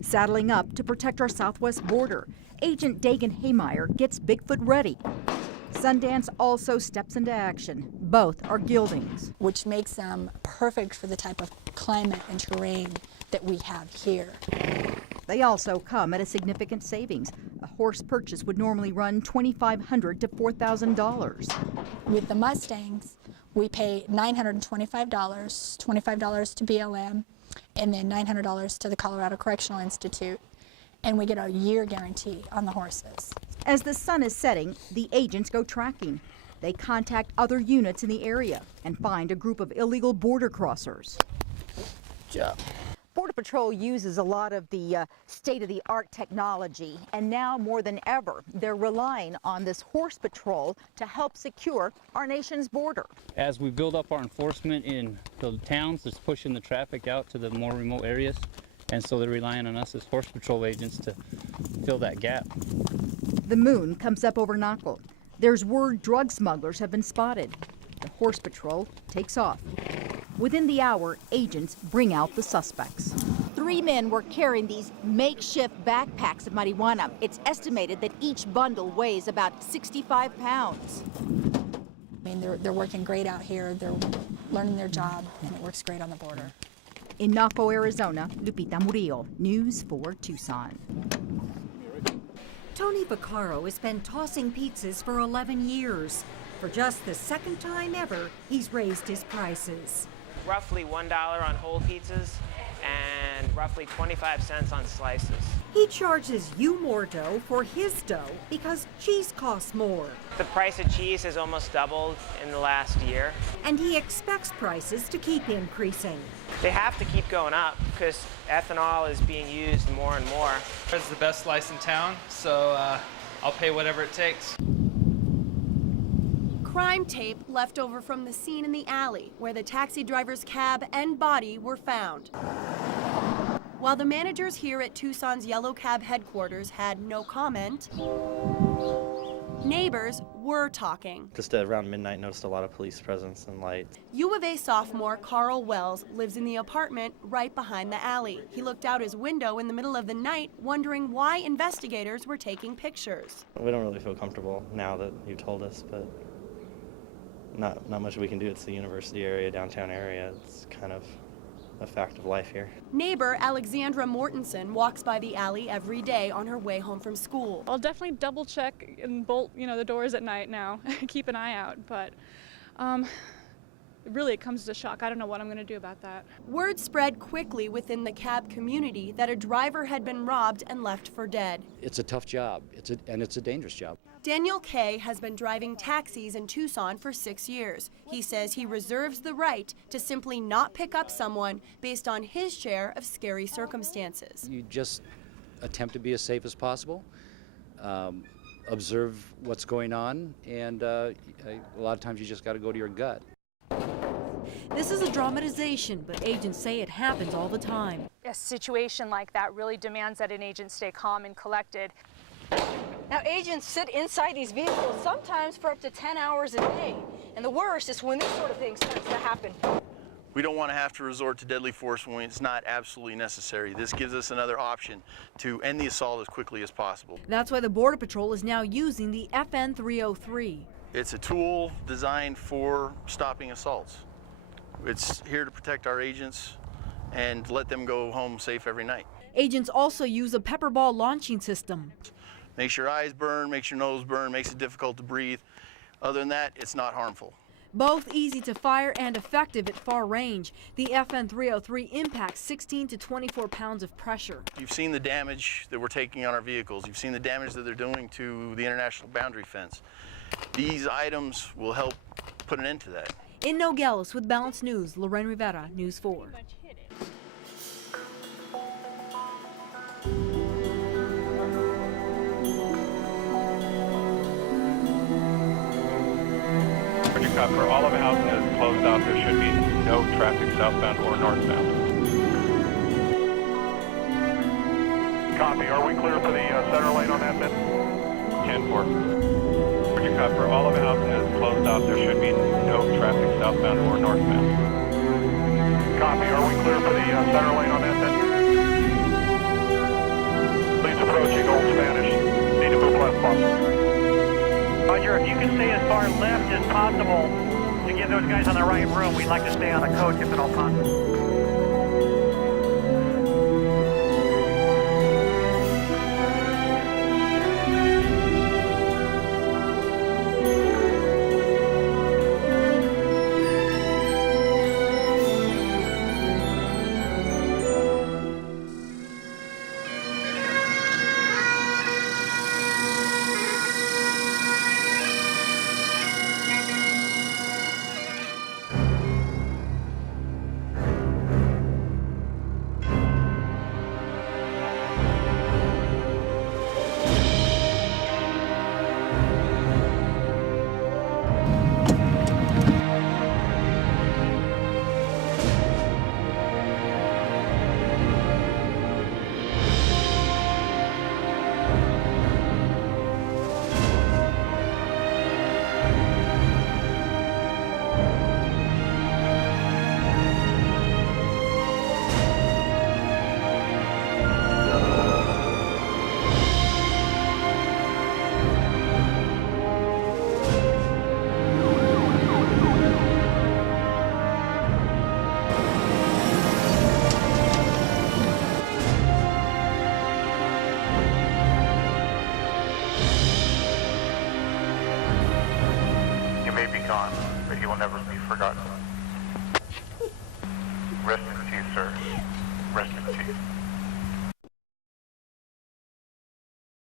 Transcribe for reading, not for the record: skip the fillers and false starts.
Saddling up to protect our southwest border, Agent Dagan Haymeyer gets Bigfoot ready. Sundance also steps into action. Both are geldings, which makes them perfect for the type of climate and terrain that we have here. They also come at a significant savings. A horse purchase would normally run $2,500 to $4,000. With the Mustangs, we pay $925, $25 to BLM, and then $900 to the Colorado Correctional Institute, and we get a year guarantee on the horses. As the sun is setting, the agents go tracking. They contact other units in the area and find a group of illegal border crossers. Good job. Border Patrol uses a lot of the state-of-the-art technology, and now more than ever, they're relying on this horse patrol to help secure our nation's border. As we build up our enforcement in the towns, it's pushing the traffic out to the more remote areas, and so they're relying on us as horse patrol agents to fill that gap. The moon comes up over Naco. There's word drug smugglers have been spotted. The horse patrol takes off. Within the hour, agents bring out the suspects. 3 men were carrying these makeshift backpacks of marijuana. It's estimated that each bundle weighs about 65 pounds. I mean, they're working great out here. They're learning their job, and it works great on the border. In Naco, Arizona, Lupita Murillo, News 4 Tucson. Tony Vaccaro has been tossing pizzas for 11 years. For just the second time ever, he's raised his prices. Roughly $1 on whole pizzas and roughly 25 cents on slices. He charges you more dough for his dough because cheese costs more. The price of cheese has almost doubled in the last year. And he expects prices to keep increasing. They have to keep going up because ethanol is being used more and more. It's the best slice in town, so I'll pay whatever it takes. Crime tape left over from the scene in the alley where the taxi driver's cab and body were found. While the managers here at Tucson's Yellow Cab headquarters had no comment, neighbors were talking. Just around midnight, noticed a lot of police presence and lights. U of A sophomore Carl Wells lives in the apartment right behind the alley. He looked out his window in the middle of the night, wondering why investigators were taking pictures. We don't really feel comfortable now that you told us, but not much we can do. It's the university area, downtown area. It's kind of a fact of life here. Neighbor Alexandra Mortensen walks by the alley every day on her way home from school. I'll definitely double check and bolt, the doors at night now. Keep an eye out, but really it comes to shock. I don't know what I'm going to do about that. Word spread quickly within the cab community that a driver had been robbed and left for dead. It's a tough job, and it's a dangerous job. Daniel Kay has been driving taxis in Tucson for 6 years. He says he reserves the right to simply not pick up someone based on his share of scary circumstances. You just attempt to be as safe as possible, observe what's going on, and a lot of times you just got to go to your gut. This is a dramatization, but agents say it happens all the time. A situation like that really demands that an agent stay calm and collected. Now, agents sit inside these vehicles sometimes for up to 10 hours a day. And the worst is when this sort of thing starts to happen. We don't want to have to resort to deadly force when it's not absolutely necessary. This gives us another option to end the assault as quickly as possible. That's why the Border Patrol is now using the FN 303. It's a tool designed for stopping assaults. It's here to protect our agents and let them go home safe every night. Agents also use a pepper ball launching system. Makes your eyes burn, makes your nose burn, makes it difficult to breathe. Other than that, it's not harmful. Both easy to fire and effective at far range. The FN 303 impacts 16 to 24 pounds of pressure. You've seen the damage that we're taking on our vehicles. You've seen the damage that they're doing to the international boundary fence. These items will help put an end to that. In Nogales with Balance News, Lorraine Rivera, News 4. For all of the housing that is closed out, there should be no traffic southbound or northbound. Copy. Are we clear for the center lane on that then? 10-4. For all of the housing that is closed out, there should be no traffic southbound or northbound. Copy. Are we clear for the center lane on that then? approaching Old Spanish. Need to move left, boss. Roger, if you can stay as far left as possible to give those guys on the right room, we'd like to stay on the coach if at all possible. He may be gone, but he will never be forgotten.